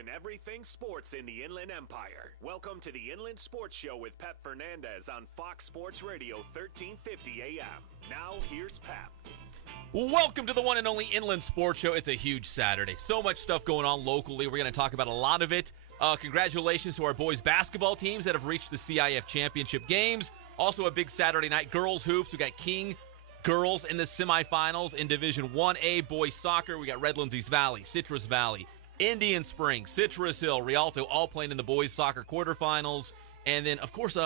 Tackling everything sports in the Inland Empire. Welcome to the Inland Sports Show with Pep Fernandez on Fox Sports Radio 1350 AM. Now, here's Pep. Welcome to the one and only Inland Sports Show. It's a huge Saturday. So much stuff going on locally. We're going to talk about a lot of it. Congratulations to our boys basketball teams that have reached the CIF championship games. Also a big Saturday night girls hoops. We got King girls in the semifinals in Division 1A boys soccer. We got Redlands East Valley, Citrus Valley, Indian Springs, Citrus Hill, Rialto all playing in the boys soccer quarterfinals. And then, of course,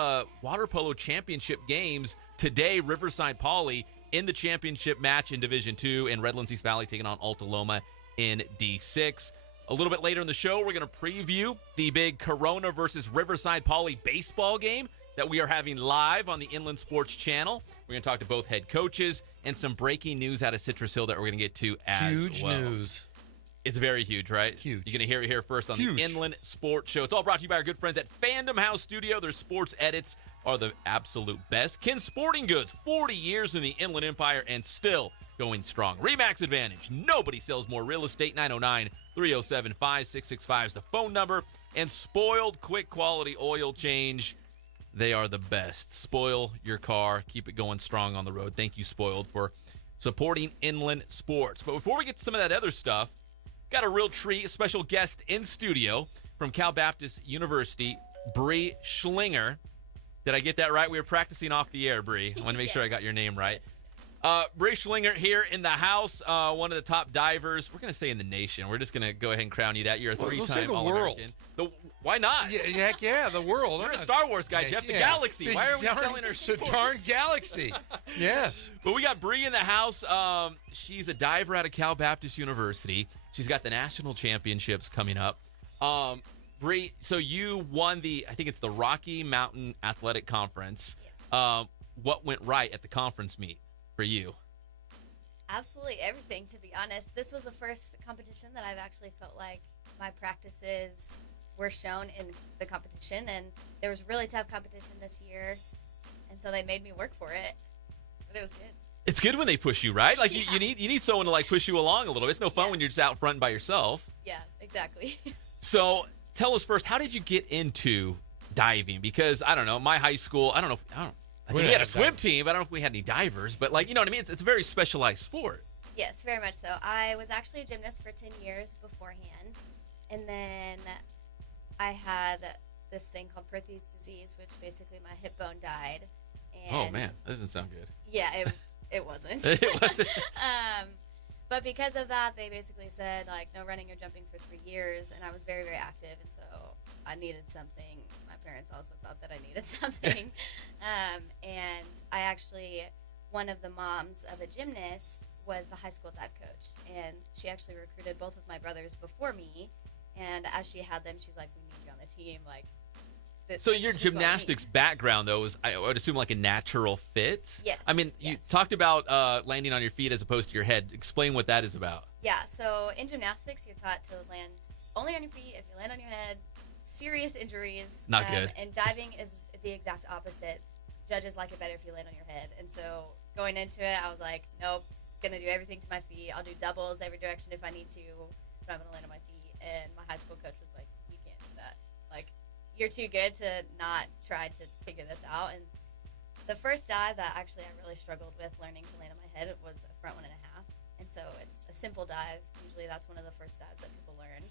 water polo championship games today. Riverside Poly in the championship match in Division 2, and Redlands East Valley taking on Alta Loma in D6. A little bit later in the show, we're going to preview the big Corona versus Riverside Poly baseball game that we are having live on the Inland Sports Channel. We're going to talk to both head coaches and some breaking news out of Citrus Hill that we're going to get to as well. Huge news. It's very huge, right? Huge. You're going to hear it here first on the Inland Sports Show. It's all brought to you by our good friends at Fandom House Studio. Their sports edits are the absolute best. Ken Sporting Goods, 40 years in the Inland Empire and still going strong. RE/MAX Advantage. Nobody sells more real estate. 909-307-5665 is the phone number. And Spoiled Quick Quality Oil Change. They are the best. Spoil your car. Keep it going strong on the road. Thank you, Spoiled, for supporting Inland Sports. But before we get to some of that other stuff, got a real treat, a special guest in studio from Cal Baptist University, Bre Schlenger. Did I get that right? We were practicing off the air, Bre. I want to make sure I got your name right. Bre Schlenger here in the house, one of the top divers. We're going to say in the nation. We're just going to go ahead and crown you that. You're a three-time All-American. Why not? Yeah, heck yeah, the world. You're a Star Wars guy, Jeff. The galaxy. Why are we selling our shorts? The darn galaxy. Yes. But we got Bre in the house. She's a diver out of Cal Baptist University. She's got the national championships coming up. Bre, so you won I think it's the Rocky Mountain Athletic Conference. Yes. What went right at the conference meet for you? Absolutely everything, to be honest. This was the first competition that I've actually felt like my practices were shown in the competition, and there was really tough competition this year, and so they made me work for it, but it was good. It's good when they push you, right? Like you need someone to like push you along a little bit. It's no fun when you're just out front by yourself. Yeah, exactly. So tell us first, how did you get into diving? Because I don't know, my high school, I think we had a swim team, but I don't know if we had any divers. But like, you know what I mean? It's a very specialized sport. Yes, very much so. I was actually a gymnast for 10 years beforehand, and then I had this thing called Perthes disease, which basically my hip bone died. And oh man, that doesn't sound good. Yeah, it wasn't. It wasn't. But because of that, they basically said, like, no running or jumping for 3 years, and I was very, very active, and so I needed something. My parents also thought that I needed something. And I actually, one of the moms of a gymnast was the high school dive coach, and she actually recruited both of my brothers before me, and as she had them, she's like, we need you on the team, like, so your gymnastics background, though, is, I would assume, like a natural fit? Yes. I mean, you talked about landing on your feet as opposed to your head. Explain what that is about. Yeah, so in gymnastics, you're taught to land only on your feet. If you land on your head, serious injuries. Not good. And diving is the exact opposite. Judges like it better if you land on your head. And so going into it, I was like, nope, going to do everything to my feet. I'll do doubles every direction if I need to, but I'm going to land on my feet. And my high school coach was like, you can't do that. Like, you're too good to not try to figure this out. And the first dive that actually I really struggled with learning to land on my head was a front 1.5. And so it's a simple dive. Usually that's one of the first dives that people learn.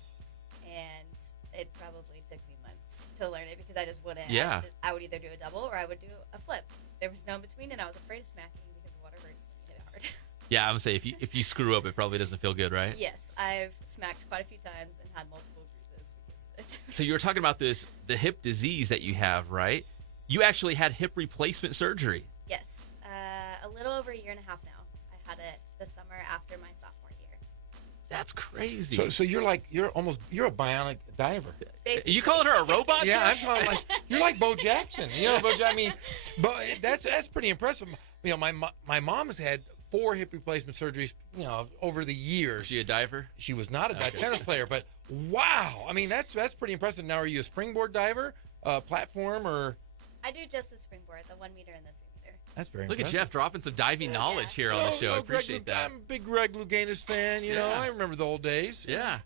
And it probably took me months to learn it because I just wouldn't. Yeah. I would either do a double or I would do a flip. There was no in between, and I was afraid of smacking because the water hurts when you hit it hard. Yeah, I'm going to say, if you screw up, it probably doesn't feel good, right? Yes, I've smacked quite a few times and had multiple bruises because of it. So you were talking about the hip disease that you have, right? You actually had hip replacement surgery. Yes, a little over a year and a half now. I had it the summer after my sophomore year. That's crazy. So you're a bionic diver. Basically. Are you calling her a robot? Yeah, I'm calling you're like Bo Jackson. You know, I mean, but that's pretty impressive. You know, my mom has had 4 hip replacement surgeries, you know, over the years. Was she a diver? She was not a tennis player, but wow. I mean, that's pretty impressive. Now, are you a springboard diver, platform, or? I do just the springboard, the 1 meter and the 3 meter. That's very Look impressive. at Jeff dropping some diving knowledge here on the show. I appreciate that. I'm a big Greg Louganis fan. You know, I remember the old days. Yeah.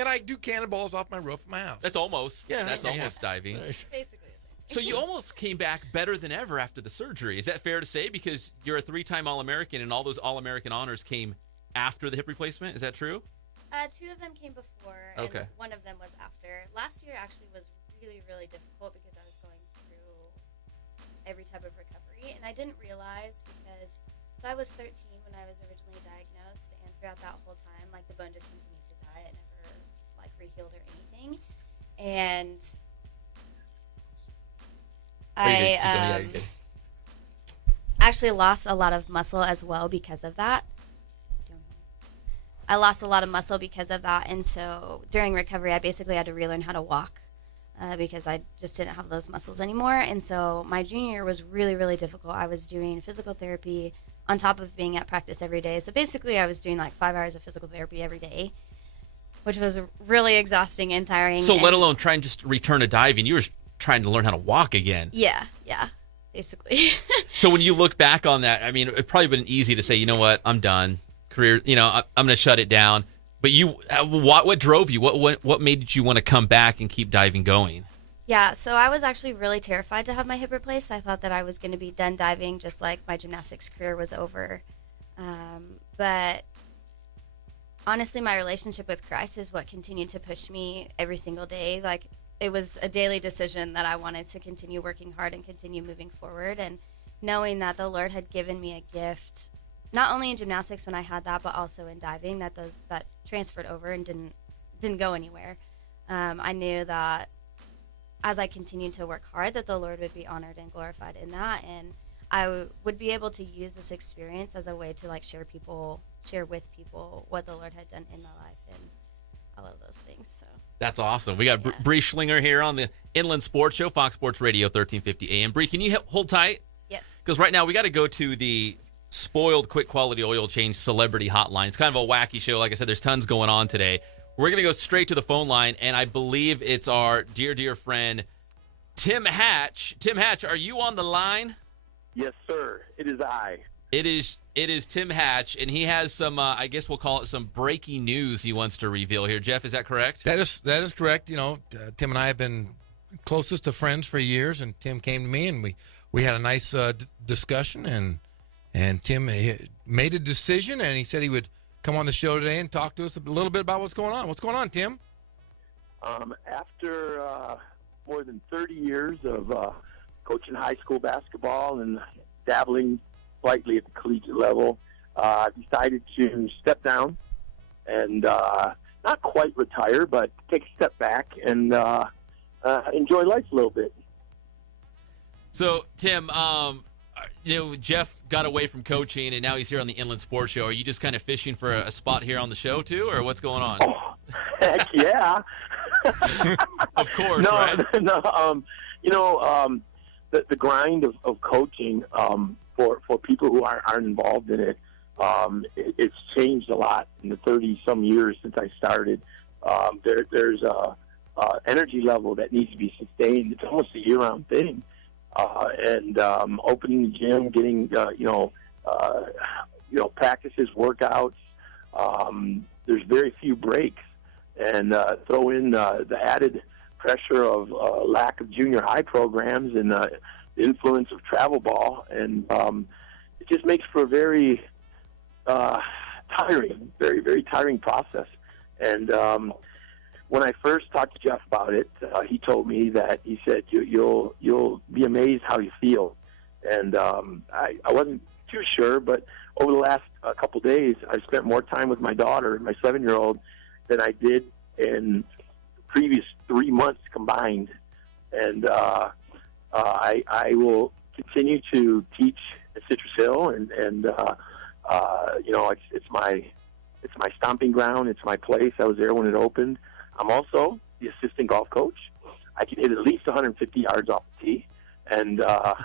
And I do cannonballs off my roof of my house. That's almost diving. Basically the same. So you almost came back better than ever after the surgery. Is that fair to say? Because you're a 3-time All-American, and all those All-American honors came after the hip replacement. Is that true? 2 of them came before, Okay. and 1 of them was after. Last year actually was really, really difficult because I was going through every type of recovery, and I didn't realize because I was 13 when I was originally diagnosed, and throughout that whole time, like, the bone just continued to die. It never, like, re-healed or anything, and I actually lost a lot of muscle as well because of that. I lost a lot of muscle because of that, and so during recovery, I basically had to relearn how to walk because I just didn't have those muscles anymore. And so my junior year was really, really difficult. I was doing physical therapy on top of being at practice every day. So basically, I was doing like 5 hours of physical therapy every day, which was really exhausting and tiring. So let alone trying just to return to diving, you were trying to learn how to walk again. Yeah, basically. So when you look back on that, I mean, it probably been easy to say, you know what, I'm done. Career, I'm going to shut it down. But what drove you? What made you want to come back and keep diving going? Yeah, so I was actually really terrified to have my hip replaced. I thought that I was going to be done diving, just like my gymnastics career was over. But honestly, my relationship with Christ is what continued to push me every single day. Like, it was a daily decision that I wanted to continue working hard and continue moving forward. And knowing that the Lord had given me a gift, not only in gymnastics when I had that, but also in diving, that transferred over and didn't go anywhere. I knew that as I continued to work hard, that the Lord would be honored and glorified in that, and I would be able to use this experience as a way to like share with people what the Lord had done in my life and all of those things. So that's awesome. We got Bre Schlenger here on the Inland Sports Show, Fox Sports Radio, 1350 AM. Bre, can you hold tight? Yes. Because right now we got to go to the Spoiled Quick Quality Oil Change Celebrity Hotline. It's kind of a wacky show. Like I said, there's tons going on today. We're going to go straight to the phone line, and I believe it's our dear friend, Tim Hatch. Tim Hatch, are you on the line? Yes, sir. It is I. It is Tim Hatch, and he has some, I guess we'll call it some breaking news he wants to reveal here. Jeff, is that correct? That is correct. Tim and I have been closest of friends for years, and Tim came to me, and we had a nice discussion, and Tim made a decision, and he said he would come on the show today and talk to us a little bit about what's going on. What's going on, Tim? After more than 30 years of coaching high school basketball and dabbling slightly at the collegiate level, I decided to step down and not quite retire, but take a step back and enjoy life a little bit. So, Tim, Jeff got away from coaching, and now he's here on the Inland Sports Show. Are you just kind of fishing for a spot here on the show, too, or what's going on? Oh, heck yeah. Of course, right? No, the grind of coaching for people who aren't involved in it, it's changed a lot in the 30-some years since I started. There's a energy level that needs to be sustained. It's almost a year-round thing. And opening the gym, getting practices, workouts. There's very few breaks, and throw in the added pressure of lack of junior high programs and the influence of travel ball, and it just makes for a very tiring, very, very tiring process. And when I first talked to Jeff about it, he told me that he said you'll be amazed how you feel, and I wasn't too sure, but over the last couple days, I spent more time with my daughter, my 7-year-old, than I did in the previous 3 months combined, and I will continue to teach at Citrus Hill, and it's my stomping ground, it's my place. I was there when it opened. I'm also the assistant golf coach. I can hit at least 150 yards off the tee, and at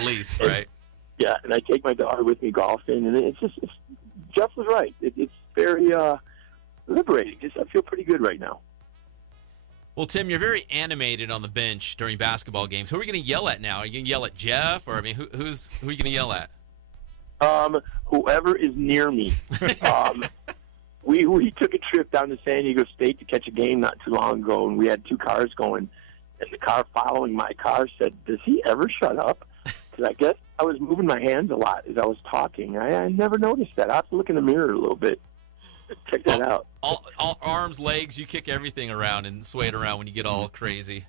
least, right? Yeah, and I take my daughter with me golfing, and Jeff was right. It's very liberating. I feel pretty good right now. Well, Tim, you're very animated on the bench during basketball games. Who are you going to yell at now? Are you going to yell at Jeff, or who are you going to yell at? Whoever is near me. we took a trip down to San Diego State to catch a game not too long ago, and we had 2 cars going, and the car following my car said, "Does he ever shut up?" Because I guess I was moving my hands a lot as I was talking. I never noticed that. I have to look in the mirror a little bit. Check that out. All arms, legs, you kick everything around and sway it around when you get all crazy.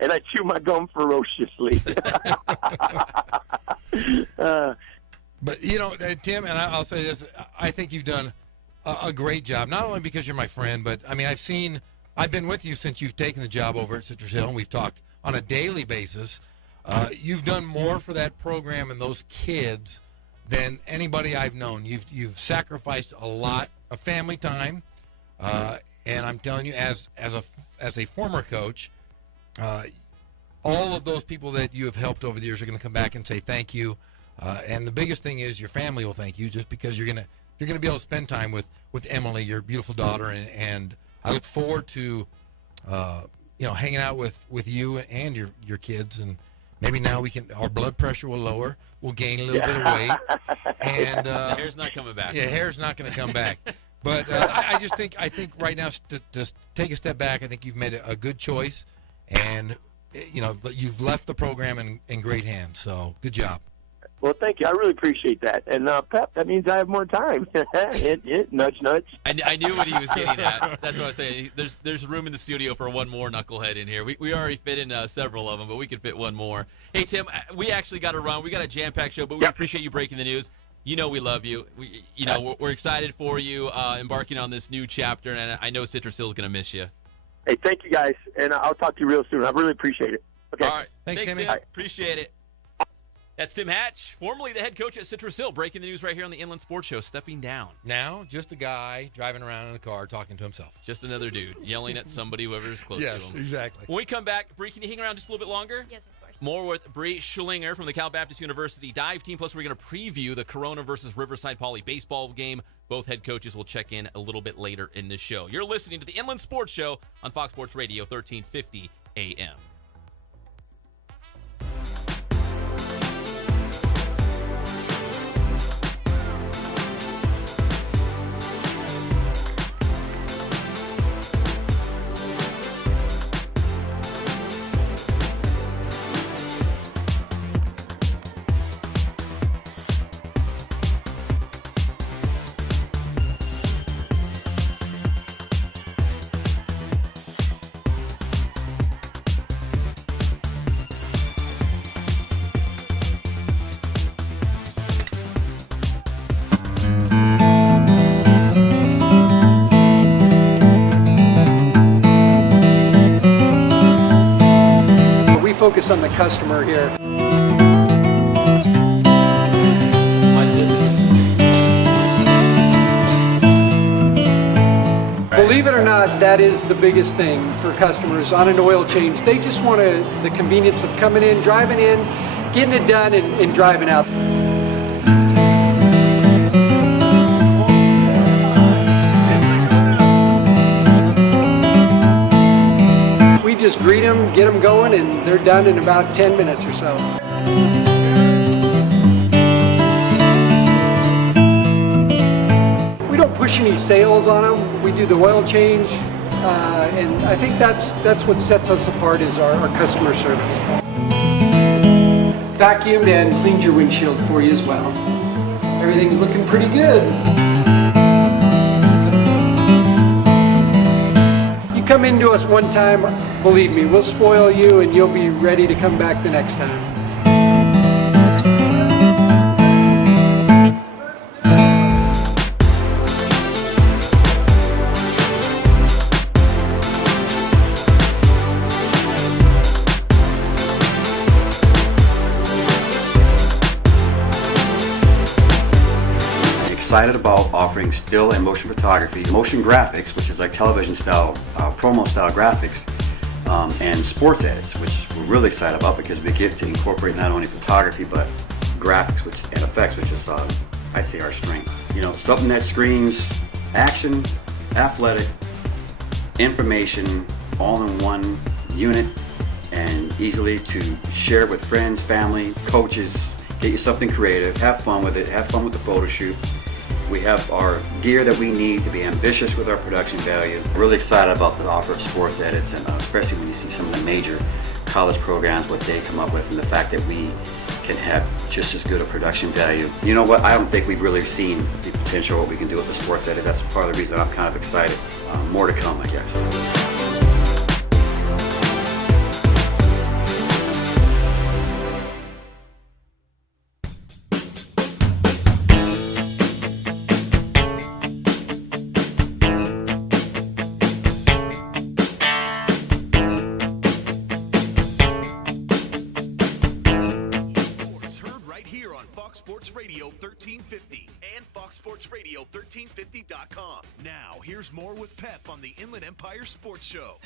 And I chew my gum ferociously. But, Tim, and I'll say this, I think you've done a great job, not only because you're my friend, but, I mean, I've been with you since you've taken the job over at Citrus Hill, and we've talked on a daily basis. You've done more for that program and those kids than anybody I've known. You've sacrificed a lot of family time, and I'm telling you, as a former coach, all of those people that you have helped over the years are going to come back and say thank you. And the biggest thing is your family will thank you, just because you're gonna be able to spend time with Emily, your beautiful daughter, and I look forward to hanging out with you and your kids, and maybe now our blood pressure will lower, we'll gain a little bit of weight, and the hair's not coming back. Yeah, hair's not going to come back. But I think right now to take a step back, I think you've made a good choice, and you've left the program in great hands. So good job. Well, thank you. I really appreciate that. And, Pep, that means I have more time. Nudge, nudge. I knew what he was getting at. That's what I was saying. There's room in the studio for one more knucklehead in here. We already fit in several of them, but we could fit one more. Hey, Tim, we actually got to run. We got a jam-packed show, but we appreciate you breaking the news. We love you. We're excited for you embarking on this new chapter, and I know Citrus Hill is going to miss you. Hey, thank you, guys, and I'll talk to you real soon. I really appreciate it. Okay. All right. Thanks, Timmy. Tim. Appreciate it. That's Tim Hatch, formerly the head coach at Citrus Hill, breaking the news right here on the Inland Sports Show, stepping down. Now, just a guy driving around in a car talking to himself. Just another dude yelling at somebody, whoever is close to him. Yes, exactly. When we come back, Bre, can you hang around just a little bit longer? Yes, of course. More with Bre Schlenger from the Cal Baptist University Dive Team. Plus, we're going to preview the Corona versus Riverside Poly baseball game. Both head coaches will check in a little bit later in the show. You're listening to the Inland Sports Show on Fox Sports Radio, 1350 AM. Focus on the customer here. Believe it or not, that is the biggest thing for customers on an oil change. They just want the convenience of coming in, driving in, getting it done, and driving out. Just greet them, get them going, and they're done in about 10 minutes or so. We don't push any sales on them. We do the oil change, and I think that's what sets us apart is our customer service. Vacuumed and cleaned your windshield for you as well. Everything's looking pretty good. Come into us one time, believe me, we'll spoil you and you'll be ready to come back the next time. Excited about offering still and motion photography, motion graphics, which is like television style, promo style graphics, and sports edits, which we're really excited about because we get to incorporate not only photography but graphics and effects, which is I'd say our strength. Something that screams action, athletic, information, all in one unit, and easily to share with friends, family, coaches. Get you something creative, have fun with it, have fun with the photo shoot. We have our gear that we need to be ambitious with our production value. Really excited about the offer of sports edits, and especially when you see some of the major college programs, what they come up with, and the fact that we can have just as good a production value. You know what? I don't think we've really seen the potential of what we can do with the sports edit. That's part of the reason I'm kind of excited. More to come, I guess. Sports Radio 1350 and FoxSportsRadio1350.com. Now, here's more with Pep on the Inland Empire Sports Show.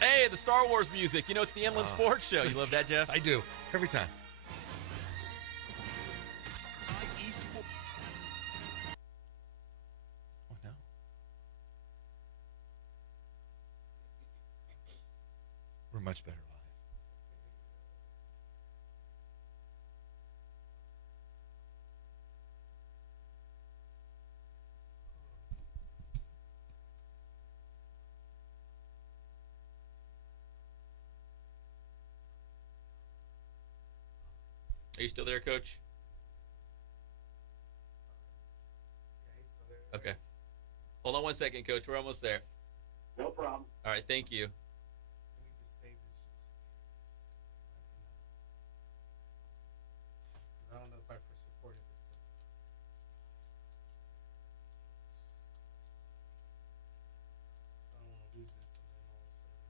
Hey, the Star Wars music. You know, it's the Inland Sports Show. You love that, Jeff? I do. Every time. Oh, no. We're much better live. Are you still there, Coach? Okay. Hold on one second, Coach. We're almost there. No problem. All right, thank you. I don't know if I first recorded it. I don't want to lose this and then all of a sudden.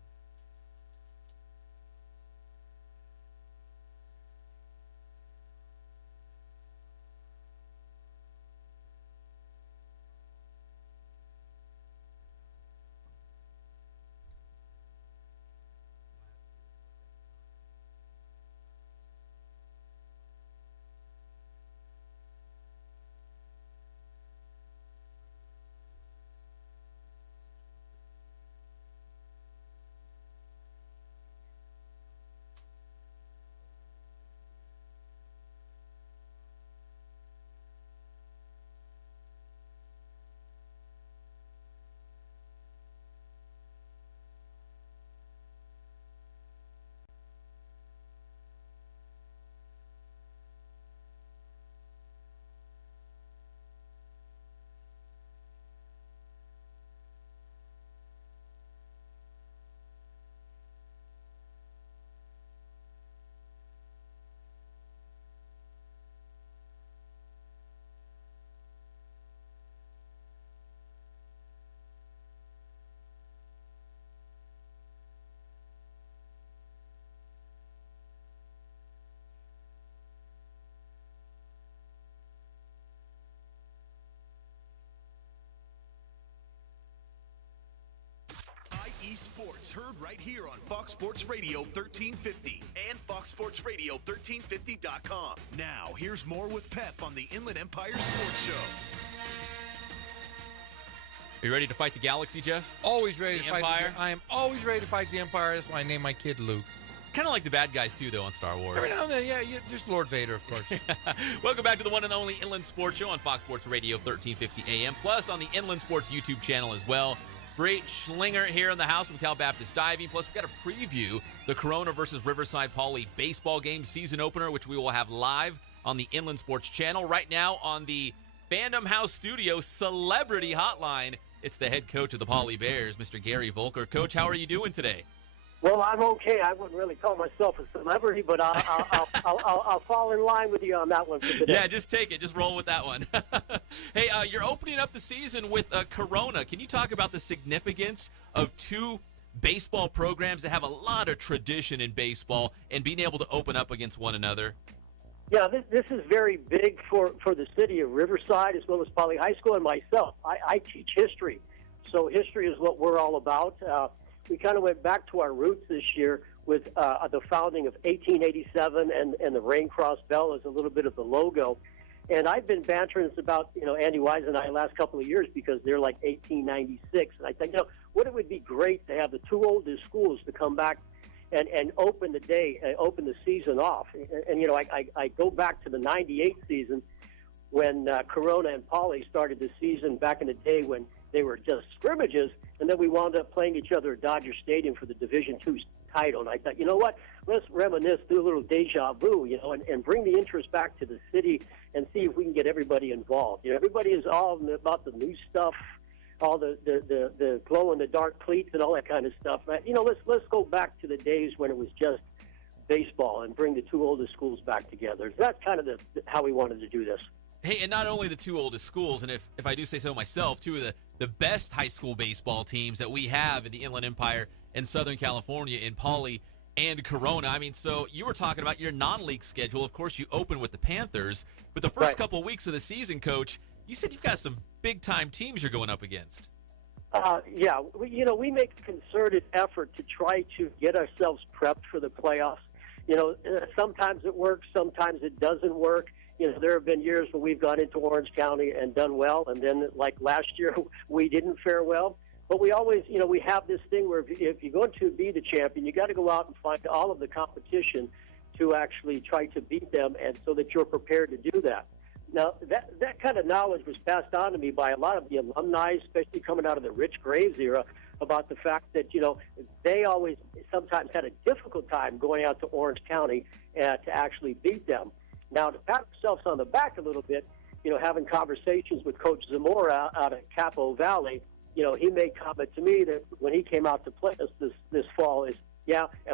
Sports, heard right here on Fox Sports Radio 1350 and FoxSportsRadio1350.com. Now, here's more with Pep on the Inland Empire Sports Show. Are you ready to fight the Galaxy, Jeff? Always ready to fight Empire? I am always ready to fight the Empire. That's why I named my kid Luke. Kind of like the bad guys, too, though, on Star Wars. Every now and then, yeah, just Lord Vader, of course. Welcome back to the one and only Inland Sports Show on Fox Sports Radio 1350 AM, plus on the Inland Sports YouTube channel as well. Bre Schlenger here in the house from Cal Baptist Diving. Plus, we've got to preview the Corona versus Riverside Poly baseball game season opener, which we will have live on the Inland Sports channel. Right now on the Fandom House Studio Celebrity Hotline, it's the head coach of the Poly Bears, Mr. Gary Voelker. Coach, how are you doing today? Well, I'm okay. I wouldn't really call myself a celebrity, but I'll fall in line with you on that one for today. Yeah, just take it. Just roll with that one. Hey, you're opening up the season with Corona. Can you talk about the significance of two baseball programs that have a lot of tradition in baseball and being able to open up against one another? Yeah, this is very big for the city of Riverside as well as Poly High School and myself. I teach history, so history is what we're all about. We kind of went back to our roots this year with the founding of 1887 and the Rain Cross Bell as a little bit of the logo. And I've been bantering about, Andy Wise and I the last couple of years because they're like 1896. And I think, what it would be great to have the two oldest schools to come back and open the season off. And I go back to the 98 season when Corona and Poly started the season back in the day when they were just scrimmages, and then we wound up playing each other at Dodger Stadium for the Division II title. And I thought, you know what, let's reminisce, do a little deja vu, and bring the interest back to the city and see if we can get everybody involved. Everybody is all about the new stuff, all the glow-in-the-dark cleats and all that kind of stuff. Let's go back to the days when it was just baseball and bring the two oldest schools back together. That's kind of how we wanted to do this. Hey, and not only the two oldest schools, and if I do say so myself, two of the best high school baseball teams that we have in the Inland Empire and Southern California in Poly and Corona. I mean, so you were talking about your non-league schedule. Of course, you open with the Panthers, but the first couple weeks of the season, Coach, you said you've got some big-time teams you're going up against. Yeah, we make a concerted effort to try to get ourselves prepped for the playoffs. Sometimes it works, sometimes it doesn't work. There have been years where we've gone into Orange County and done well, and then like last year we didn't fare well. But we always, we have this thing where if you're going to be the champion, you got to go out and find all of the competition to actually try to beat them, and so that you're prepared to do that. Now, that kind of knowledge was passed on to me by a lot of the alumni, especially coming out of the Rich Graves era, about the fact that, they always sometimes had a difficult time going out to Orange County to actually beat them. Now, to pat ourselves on the back a little bit, having conversations with Coach Zamora out at Capo Valley, he made comment to me that when he came out to play us this fall and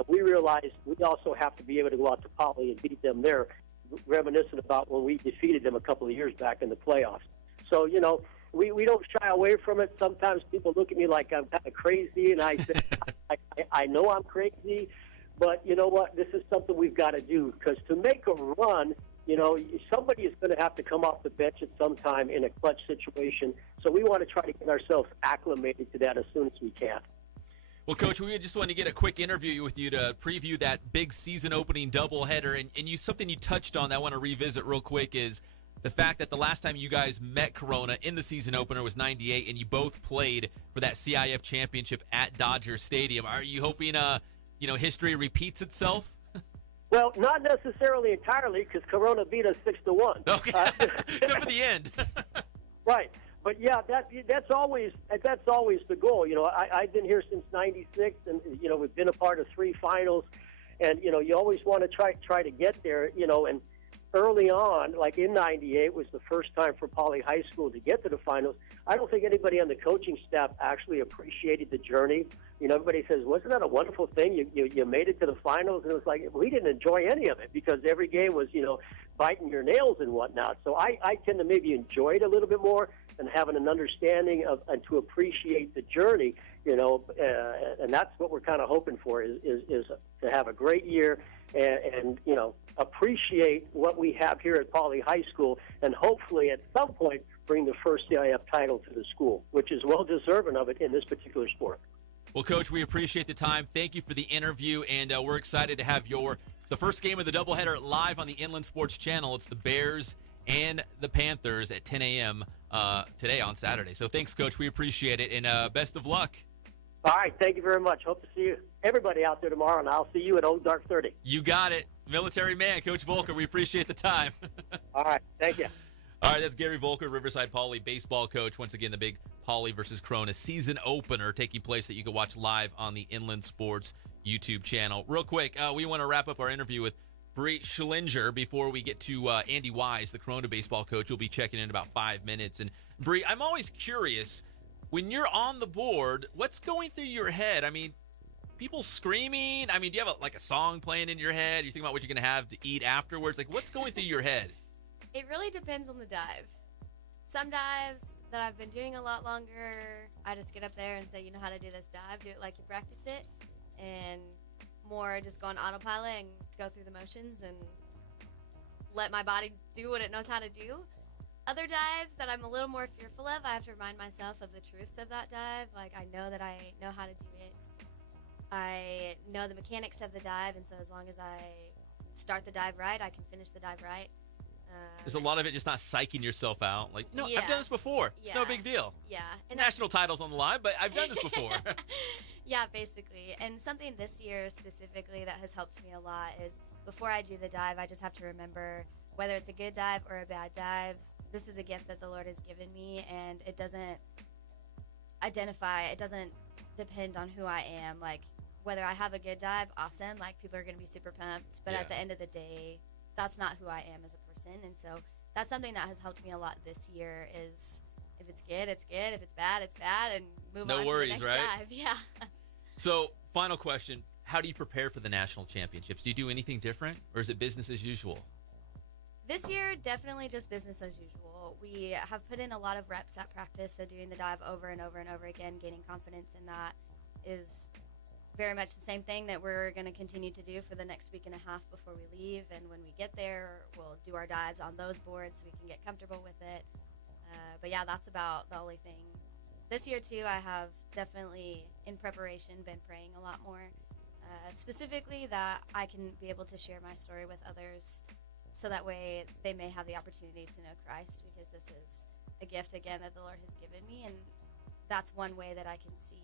we realized we also have to be able to go out to Poly and beat them there, reminiscent about when we defeated them a couple of years back in the playoffs. So, we don't shy away from it. Sometimes people look at me like I'm kind of crazy, and I say, I know I'm crazy, but you know what? This is something we've got to do, because to make a run, somebody is going to have to come off the bench at some time in a clutch situation. So we want to try to get ourselves acclimated to that as soon as we can. Well, Coach, we just wanted to get a quick interview with you to preview that big season-opening doubleheader. And something you touched on that I want to revisit real quick is the fact that the last time you guys met Corona in the season opener was '98, and you both played for that CIF championship at Dodger Stadium. Are you hoping, history repeats itself? Well, not necessarily entirely, because Corona beat us 6-1. Okay, except for the end. Right. But yeah, that's always the goal. I've been here since '96, and we've been a part of 3 finals, and you always want to try to get there. And early on, like in '98, was the first time for Poly High School to get to the finals. I don't think anybody on the coaching staff actually appreciated the journey. Everybody says, "Wasn't that a wonderful thing? You made it to the finals," and it was like we didn't enjoy any of it because every game was biting your nails and whatnot. So I tend to maybe enjoy it a little bit more and having an understanding of and to appreciate the journey, and that's what we're kind of hoping for is to have a great year and appreciate what we have here at Poly High School, and hopefully at some point bring the first CIF title to the school, which is well deserving of it in this particular sport. Well, Coach, we appreciate the time. Thank you for the interview, and we're excited to have the first game of the doubleheader live on the Inland Sports Channel. It's the Bears and the Panthers at 10 a.m. Today on Saturday. So thanks, Coach. We appreciate it, and best of luck. All right. Thank you very much. Hope to see everybody out there tomorrow, and I'll see you at Old Dark 30. You got it. Military man, Coach Voelker. We appreciate the time. All right. Thank you. All right, that's Gary Voelker, Riverside Poly baseball coach. Once again, the big Poly versus Corona season opener taking place that you can watch live on the Inland Sports YouTube channel. Real quick, we want to wrap up our interview with Bre Schlenger before we get to Andy Wise, the Corona baseball coach. We'll be checking in about 5 minutes. And Bre, I'm always curious, when you're on the board, what's going through your head? I mean, people screaming? I mean, do you have a song playing in your head? You think about what you're going to have to eat afterwards? Like, what's going through your head? It really depends on the dive. Some dives that I've been doing a lot longer, I just get up there and say, you know how to do this dive, do it like you practice it, and more just go on autopilot and go through the motions and let my body do what it knows how to do. Other dives that I'm a little more fearful of, I have to remind myself of the truths of that dive. Like, I know that I know how to do it. I know the mechanics of the dive, and so as long as I start the dive right, I can finish the dive right. Is a lot of it just not psyching yourself out? Like, no, yeah. I've done this before. It's no big deal. Yeah. And National titles on the line, but I've done this before. Yeah, basically. And something this year specifically that has helped me a lot is before I do the dive, I just have to remember whether it's a good dive or a bad dive, this is a gift that the Lord has given me, and it doesn't depend on who I am. Like, whether I have a good dive, awesome. Like, people are going to be super pumped. But at the end of the day, that's not who I am as a person. And so that's something that has helped me a lot this year is if it's good, it's good. If it's bad, it's bad. And move on to the next dive. Yeah. So, final question. How do you prepare for the national championships? Do you do anything different, or is it business as usual? This year, definitely just business as usual. We have put in a lot of reps at practice, so doing the dive over and over and over again, gaining confidence in that is very much the same thing that we're going to continue to do for the next week and a half before we leave. And when we get there, we'll do our dives on those boards so we can get comfortable with it. But yeah, that's about the only thing. This year, too, I have definitely, in preparation, been praying a lot more. Specifically that I can be able to share my story with others so that way they may have the opportunity to know Christ, because this is a gift, again, that the Lord has given me. And that's one way that I can see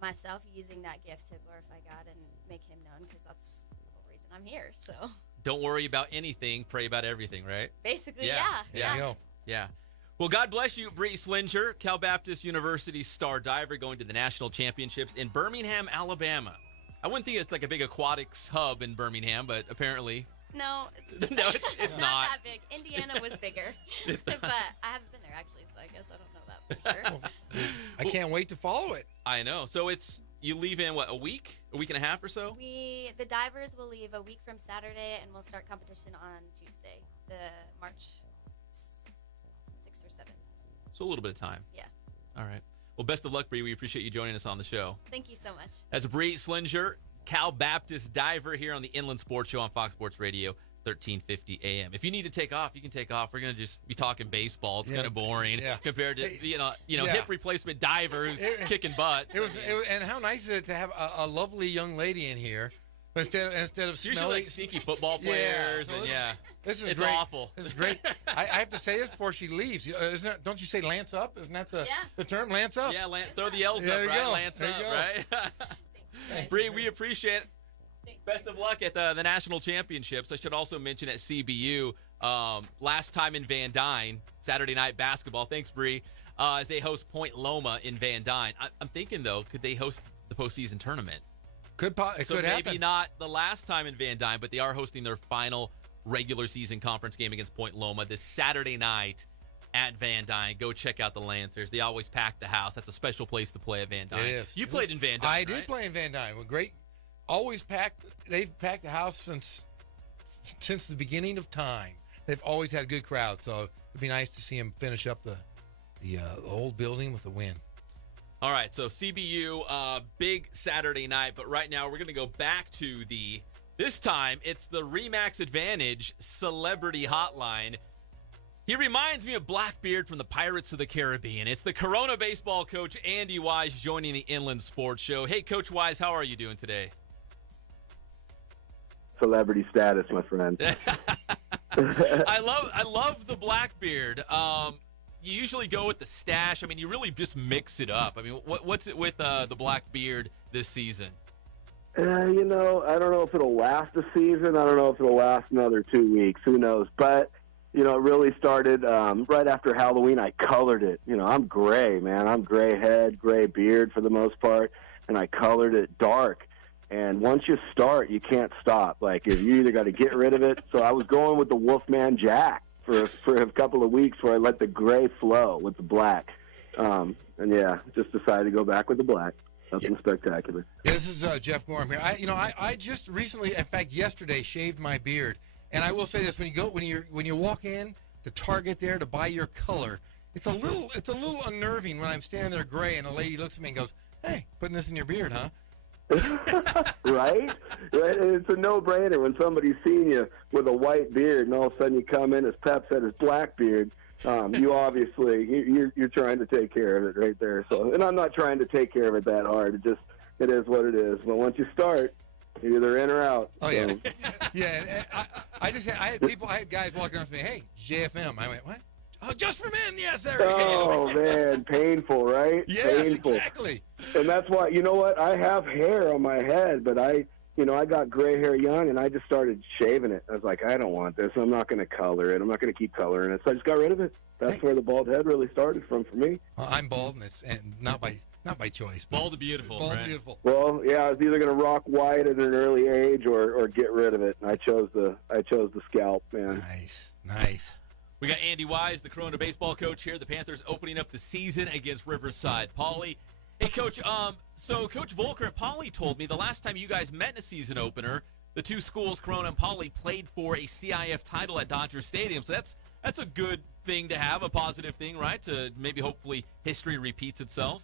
myself using that gift to glorify God and make him known, because that's the whole reason I'm here. So don't worry about anything, pray about everything, right? Basically, yeah. Yeah. Well, God bless you, Bre Schlenger, Cal Baptist University star diver, going to the national championships in Birmingham, Alabama. I wouldn't think it's like a big aquatics hub in Birmingham, but apparently no, it's not that big. Indiana was bigger, but I haven't been there actually, so I guess I don't know that for sure. I can't wait to follow it. I know. So you leave in what, a week and a half or so? The divers will leave a week from Saturday, and we'll start competition on Tuesday, the March 6th or 7th. So a little bit of time. Yeah. All right. Well, best of luck, Bre. We appreciate you joining us on the show. Thank you so much. That's Bre Schlenger, Cal Baptist diver here on the Inland Sports Show on Fox Sports Radio, 1350 AM. If you need to take off, you can take off. We're going to just be talking baseball. It's kind of boring compared to, hip replacement diver who's kicking butt. And how nice is it to have a lovely young lady in here instead of smelly. Usually like sneaky football players. This is it's great. awful. This is great. I have to say this before she leaves. Don't you say lance up? Isn't that the term, lance up? Yeah, throw the L's up, right? Lance up, right? Bre, we appreciate it. Best of luck at the national championships. I should also mention at CBU, last time in Van Dyne, Saturday night basketball. Thanks, Bre. As they host Point Loma in Van Dyne. I'm thinking, though, could they host the postseason tournament? It could happen. Maybe not the last time in Van Dyne, but they are hosting their final regular season conference game against Point Loma this Saturday night at Van Dyne. Go check out the Lancers. They always pack the house. That's a special place to play at Van Dyne. It is. You played in Van Dyne, I did play in Van Dyne. Great. Always packed. They've packed the house since the beginning of time. They've always had a good crowd, so it'd be nice to see them finish up the old building with a win. All right, so CBU, big Saturday night, but right now we're going to go back to this time it's the Remax Advantage Celebrity Hotline. He reminds me of Blackbeard from the Pirates of the Caribbean. It's the Corona baseball coach, Andy Wise, joining the Inland Sports Show. Hey, Coach Wise, how are you doing today? Celebrity status, my friend. I love the Blackbeard. You usually go with the stash. I mean, you really just mix it up. I mean, what's it with the Blackbeard this season? I don't know if it'll last a season. I don't know if it'll last another 2 weeks. Who knows? But, it really started right after Halloween. I colored it. I'm gray, man. I'm gray head, gray beard for the most part, and I colored it dark. And once you start, you can't stop. Like, if you either got to get rid of it. So I was going with the Wolfman Jack for a couple of weeks where I let the gray flow with the black. Just decided to go back with the black. Nothing spectacular. This is Jeff Gorham here. I just recently, in fact, yesterday, shaved my beard. And I will say this: when you walk in to Target there to buy your color, it's a little unnerving when I'm standing there gray and a lady looks at me and goes, "Hey, putting this in your beard, huh?" Right? It's a no-brainer when somebody's seen you with a white beard and all of a sudden you come in, as Pep said, as Blackbeard. You obviously you're trying to take care of it right there. So, and I'm not trying to take care of it that hard. It is what it is. But once you start, you're either in or out. Oh yeah, yeah. And I had guys walking up to me, "Hey, JFM." I went, "What? Oh, just for men." Yes, there. Oh man, painful, right? Yes, painful. Exactly. And that's why, you know what? I have hair on my head, but I I got gray hair young, and I just started shaving it. I was like, I don't want this. I'm not going to color it. I'm not going to keep coloring it. So I just got rid of it. That's where the bald head really started from for me. Well, I'm bald, and not by choice. Bald and beautiful. Bald right? and beautiful. Well, yeah, I was either going to rock white at an early age or get rid of it, and I chose the scalp, man. Nice. We got Andy Wise, the Corona baseball coach here. The Panthers opening up the season against Riverside Poly. Hey, Coach, so Coach Voelker at Poly told me the last time you guys met in a season opener, the two schools, Corona and Poly, played for a CIF title at Dodger Stadium. So that's a good thing to have, a positive thing, right? To maybe hopefully history repeats itself.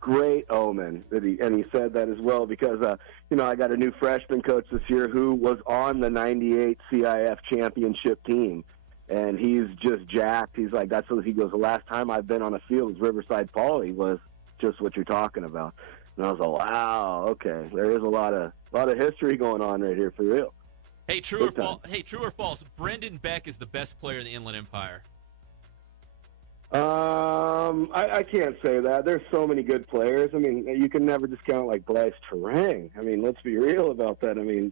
Great omen, and he said that as well because, I got a new freshman coach this year who was on the 98 CIF championship team. And he's just jacked. He's like, he goes, the last time I've been on a field with Riverside Poly was just what you're talking about. And I was like, wow, okay, there is a lot of history going on right here for real. Hey, true or false? Brendan Beck is the best player in the Inland Empire. I can't say that. There's so many good players. I mean, you can never discount like Bre Schlenger. I mean, let's be real about that. I mean,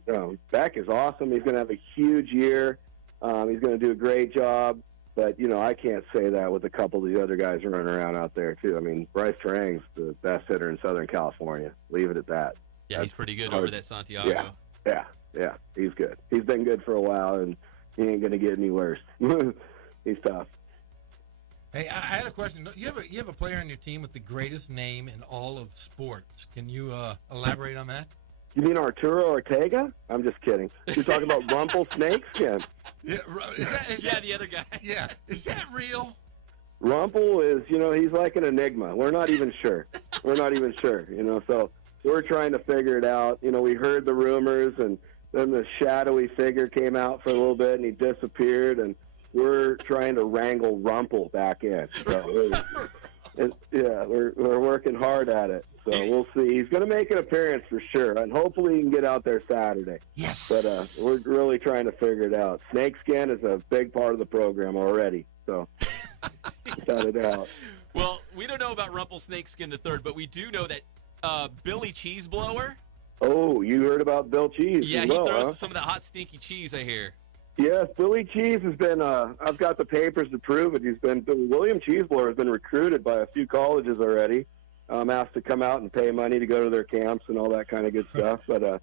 Beck is awesome. He's going to have a huge year. He's going to do a great job. But, I can't say that with a couple of the other guys running around out there, too. I mean, Bre Schlenger's the best hitter in Southern California. Leave it at that. Yeah, he's pretty good over that Santiago. Yeah, he's good. He's been good for a while, and he ain't going to get any worse. He's tough. Hey, I had a question. You have a player on your team with the greatest name in all of sports. Can you elaborate on that? You mean Arturo Ortega? I'm just kidding. You're talking about Rumple Snakeskin. Yeah, is that the other guy? Yeah. Is that real? Rumple is, he's like an enigma. We're not even sure. So we're trying to figure it out. We heard the rumors, and then the shadowy figure came out for a little bit, and he disappeared, and we're trying to wrangle Rumple back in. So we're working hard at it. So we'll see. He's going to make an appearance for sure, and hopefully he can get out there Saturday. Yes. But we're really trying to figure it out. Snakeskin is a big part of the program already, so without a doubt. Well, we don't know about Rumple Snakeskin III, but we do know that Billy Cheeseblower. Oh, you heard about Bill Cheese? Yeah, as he well, throws some of that hot, stinky cheese, I hear. Yes, Billy Cheese has been, I've got the papers to prove it. William Cheeseblower has been recruited by a few colleges already. Asked to come out and pay money to go to their camps and all that kind of good stuff. But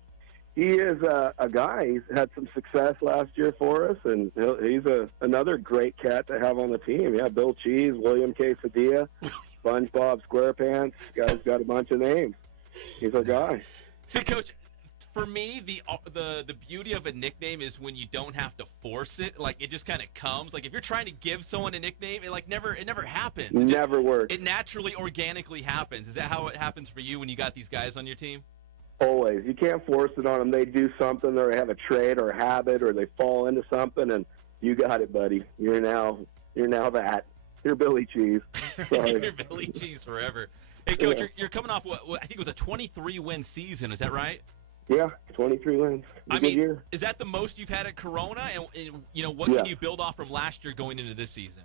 he is a guy. He's had some success last year for us, and he's another great cat to have on the team. Yeah, Bill Cheese, William Quesadilla, SpongeBob SquarePants. Guy's got a bunch of names. He's our guy. See, Coach, for me, the beauty of a nickname is when you don't have to force it. Like, it just kind of comes. Like, if you're trying to give someone a nickname, it never happens. It never works. It naturally, organically happens. Is that how it happens for you when you got these guys on your team? Always. You can't force it on them. They do something, or they have a trait or a habit, or they fall into something, and you got it, buddy. You're now that. You're Billy Cheese. Sorry. You're Billy Cheese forever. Hey, Coach, you're coming off what I think it was a 23-win season. Is that right? Yeah, 23 wins. Good year. Is that the most you've had at Corona? And what can you build off from last year going into this season?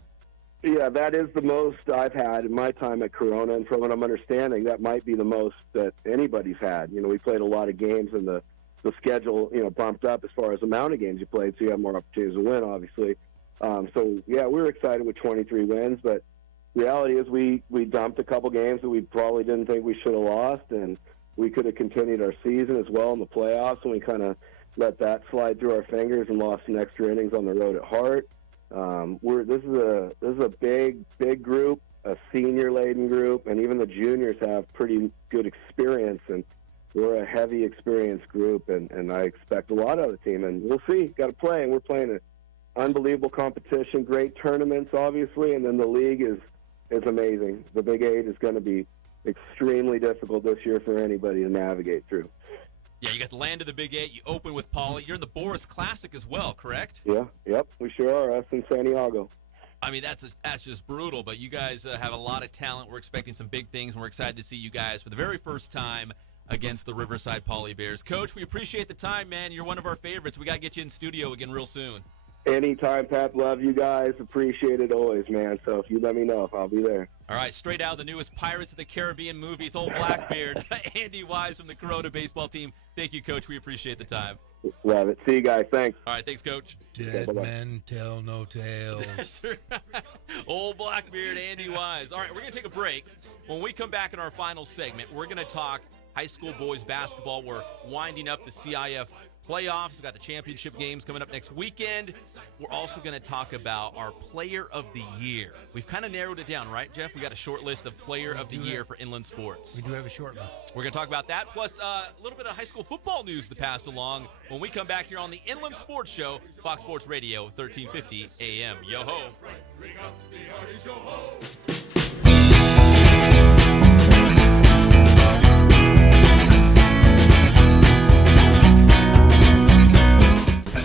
Yeah, that is the most I've had in my time at Corona, and from what I'm understanding, that might be the most that anybody's had. We played a lot of games, and the schedule, bumped up as far as the amount of games you played, so you have more opportunities to win, obviously. We were excited with 23 wins, but reality is we dumped a couple games that we probably didn't think we should have lost, and we could have continued our season as well in the playoffs, and we kind of let that slide through our fingers and lost some extra innings on the road at Hart. This is a big group, a senior-laden group, and even the juniors have pretty good experience, and we're a heavy experience group, and I expect a lot out of the team, and we'll see. Got to play, and we're playing an unbelievable competition, great tournaments, obviously, and then the league is amazing. The Big 8 is going to be extremely difficult this year for anybody to navigate through. Yeah, you got the land of the Big 8. You open with Poly. You're in the Boris Classic as well, correct? Yeah, yep, we sure are. Us in Santiago. I mean, that's just brutal, but you guys have a lot of talent. We're expecting some big things, and we're excited to see you guys for the very first time against the Riverside Poly Bears. Coach, we appreciate the time, man. You're one of our favorites. We got to get you in studio again real soon. Anytime, Pep. Love you guys. Appreciate it always, man. So if you let me know, I'll be there. All right, straight out of the newest Pirates of the Caribbean movie, it's old Blackbeard, Andy Wise from the Corona baseball team. Thank you, Coach. We appreciate the time. Love it. See you guys. Thanks. All right, thanks, Coach. Dead men tell no tales. Old Blackbeard, Andy Wise. All right, we're going to take a break. When we come back in our final segment, we're going to talk high school boys basketball. We're winding up the CIF playoffs. We've got the championship games coming up next weekend. We're also going to talk about our player of the year. We've kind of narrowed it down, right, Jeff? We got a short list of player of the year for inland sports. We do have a short list. We're going to talk about that, plus a little bit of high school football news to pass along when we come back here on the Inland Sports Show, Fox Sports Radio, 1350 AM. Yo-ho.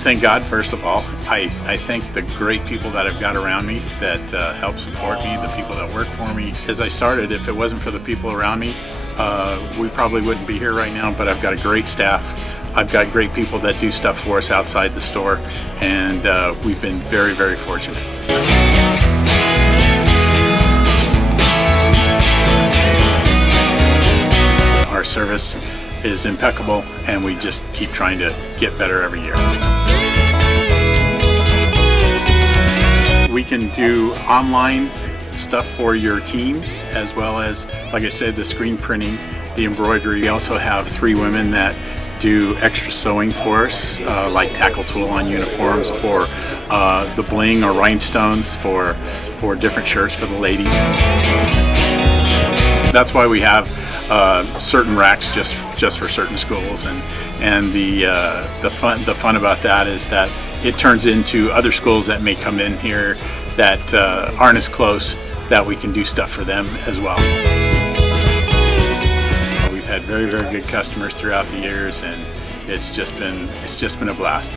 Thank God, first of all. I thank the great people that I've got around me that help support me, the people that work for me. As I started, if it wasn't for the people around me, we probably wouldn't be here right now, but I've got a great staff. I've got great people that do stuff for us outside the store, and we've been very, very fortunate. Our service is impeccable, and we just keep trying to get better every year. We can do online stuff for your teams, as well as, like I said, the screen printing, the embroidery. We also have 3 women that do extra sewing for us, like tackle tool on uniforms, or the bling or rhinestones for different shirts for the ladies. That's why we have certain racks just for certain schools, and the fun about that is that it turns into other schools that may come in here that aren't as close, that we can do stuff for them as well. We've had very, very good customers throughout the years, and it's just been a blast.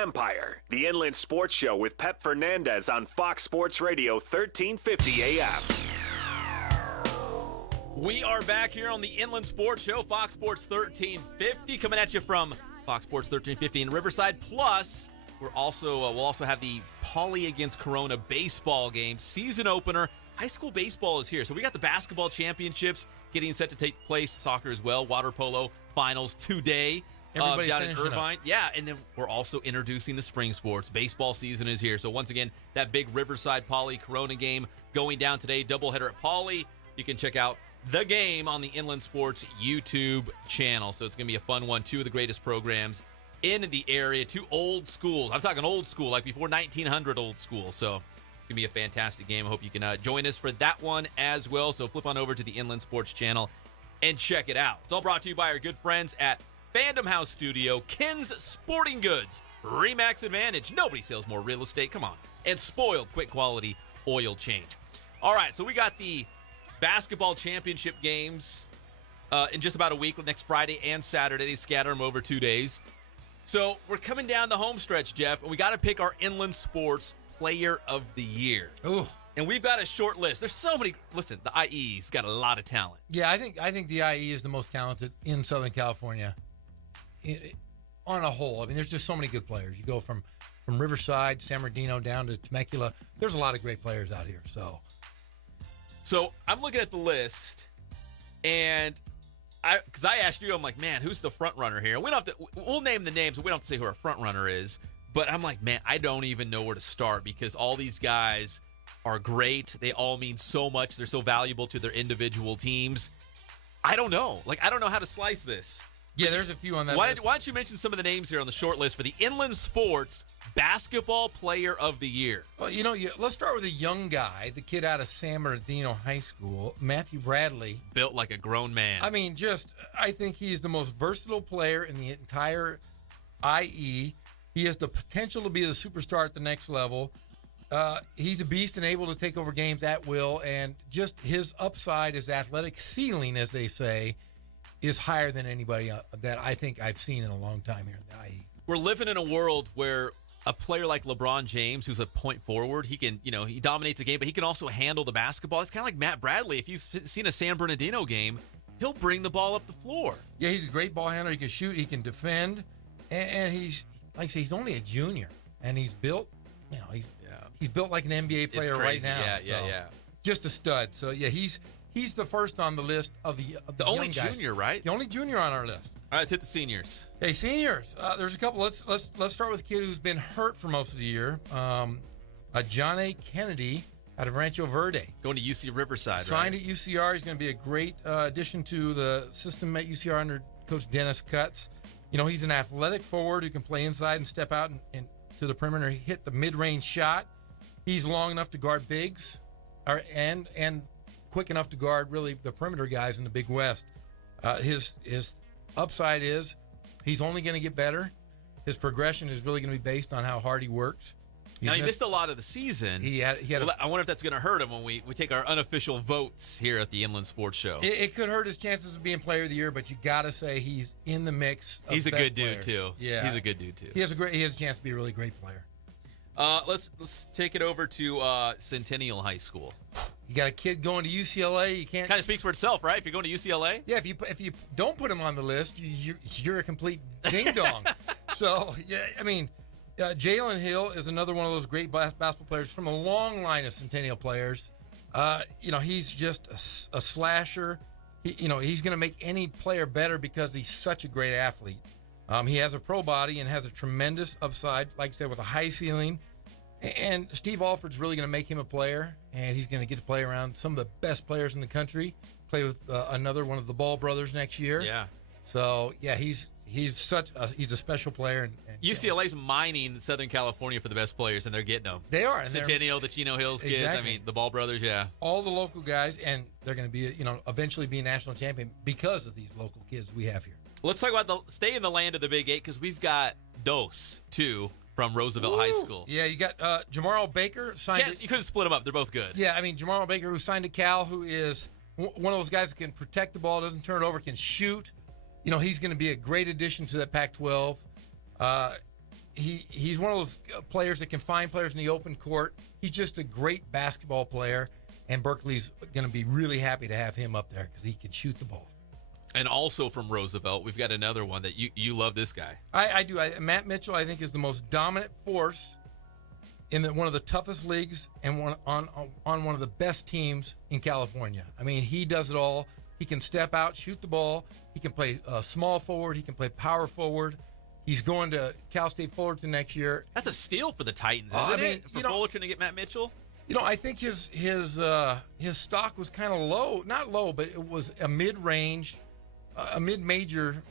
Empire. The Inland Sports Show with Pep Fernandez on Fox Sports Radio 1350 AM. We are back here on the Inland Sports Show, Fox Sports 1350, coming at you from Fox Sports 1350 in Riverside. Plus, we'll also have the Poly against Corona baseball game, season opener. High school baseball is here. So we got the basketball championships getting set to take place, soccer as well, water polo finals today. Everybody down in finishing Irvine. up. Yeah, and then we're also introducing the spring sports. Baseball season is here. So once again, that big Riverside Poly Corona game going down today, doubleheader at Poly. You can check out the game on the Inland Sports YouTube channel. So it's going to be a fun one. Two of the greatest programs in the area. Two old schools. I'm talking old school, like before 1900 old school. So it's going to be a fantastic game. I hope you can join us for that one as well. So flip on over to the Inland Sports channel and check it out. It's all brought to you by our good friends at Fandom House Studio, Ken's Sporting Goods, Remax Advantage. Nobody sells more real estate. Come on. And Spoiled Quick Quality Oil Change. All right, so we got the basketball championship games in just about a week, next Friday and Saturday. They scatter them over 2 days. So we're coming down the home stretch, Jeff, and we got to pick our Inland Sports Player of the Year. Ooh. And we've got a short list. There's so many. Listen, the IE's got a lot of talent. Yeah, I think the IE is the most talented in Southern California on a whole. I mean, there's just so many good players. You go from Riverside, San Bernardino, down to Temecula. There's a lot of great players out here. So I'm looking at the list, and because I asked you, I'm like, man, who's the front runner here? We'll name the names, but we don't have to say who our front runner is. But I'm like, man, I don't even know where to start because all these guys are great. They all mean so much. They're so valuable to their individual teams. I don't know. I don't know how to slice this. Yeah, there's a few on that list. Why don't you mention some of the names here on the short list for the Inland Sports Basketball Player of the Year? Well, let's start with a young guy, the kid out of San Bernardino High School, Matthew Bradley. Built like a grown man. I mean, I think he's the most versatile player in the entire IE. He has the potential to be the superstar at the next level. He's a beast and able to take over games at will, and just his upside, his athletic ceiling, as they say, is higher than anybody that I think I've seen in a long time here in the IE. We're living in a world where a player like LeBron James, who's a point forward, he can, he dominates a game, but he can also handle the basketball. It's kind of like Matt Bradley. If you've seen a San Bernardino game, he'll bring the ball up the floor. Yeah, he's a great ball handler. He can shoot, he can defend, and he's, like I say, he's only a junior, and he's built, he's built like an NBA player right now. Yeah. Just a stud. So yeah, he's the first on the list of the only young guys. junior, right? The only junior on our list. All right, let's hit the seniors. Hey, seniors. There's a couple. Let's start with a kid who's been hurt for most of the year. John A. Kennedy out of Rancho Verde. Going to UC Riverside, Signed at UCR. He's going to be a great addition to the system at UCR under Coach Dennis Cutts. He's an athletic forward who can play inside and step out and to the perimeter. He hit the mid-range shot. He's long enough to guard bigs, and quick enough to guard really the perimeter guys in the Big West. His upside is he's only going to get better. His progression is really going to be based on how hard he works. Now, he missed a lot of the season. I wonder if that's going to hurt him when we take our unofficial votes here at the Inland Sports Show. It could hurt his chances of being Player of the Year, but you got to say he's in the mix. He's a good players. dude too. Yeah, he's a good dude too. He has a chance to be a really great player. Let's take it over to Centennial High School. You got a kid going to UCLA. You can't. Kind of speaks for itself, right? If you're going to UCLA. Yeah. If you don't put him on the list, you're a complete ding dong. So yeah, I mean, Jalen Hill is another one of those great basketball players from a long line of Centennial players. He's just a slasher. He's going to make any player better because he's such a great athlete. He has a pro body and has a tremendous upside, like I said, with a high ceiling. And Steve Alford's really going to make him a player, and he's going to get to play around some of the best players in the country. Play with another one of the Ball brothers next year. Yeah. So yeah, he's a special player. And UCLA's mining Southern California for the best players, and they're getting them. They are. Centennial, the Chino Hills kids. Exactly. I mean, the Ball brothers. Yeah. All the local guys, and they're going to be eventually be national champion because of these local kids we have here. Let's talk about stay in the land of the Big Eight because we've got two from Roosevelt High School. Yeah, you got Jamarl Baker signed. You couldn't split them up. They're both good. Yeah, I mean Jamarl Baker, who signed to Cal, who is one of those guys that can protect the ball, doesn't turn it over, can shoot. He's going to be a great addition to that Pac-12. he's one of those players that can find players in the open court. He's just a great basketball player, and Berkeley's going to be really happy to have him up there because he can shoot the ball. And also from Roosevelt, we've got another one that you love this guy. I do. Matt Mitchell, I think, is the most dominant force in one of the toughest leagues and on one of the best teams in California. I mean, he does it all. He can step out, shoot the ball. He can play small forward. He can play power forward. He's going to Cal State Fullerton next year. That's a steal for the Titans, isn't it? For Fullerton to get Matt Mitchell? I think his stock was kind of low. Not low, but it was a mid-range, a mid-major.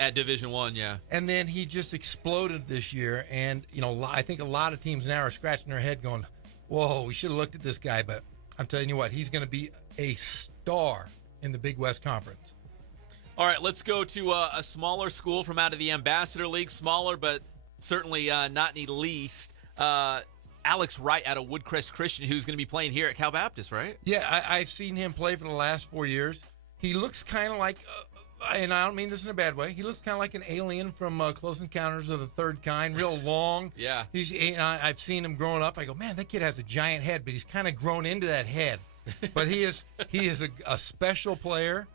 At Division I, yeah. And then he just exploded this year. And, I think a lot of teams now are scratching their head going, whoa, we should have looked at this guy. But I'm telling you what, he's going to be a star in the Big West Conference. All right, let's go to a smaller school from out of the Ambassador League. Smaller, but certainly not any least. Alex Wright out of Woodcrest Christian, who's going to be playing here at Cal Baptist, right? Yeah, I've seen him play for the last 4 years. He looks kind of like, and I don't mean this in a bad way, he looks kind of like an alien from Close Encounters of the Third Kind, real long. Yeah. I've seen him growing up. I go, man, that kid has a giant head, but he's kind of grown into that head. But he is a special player.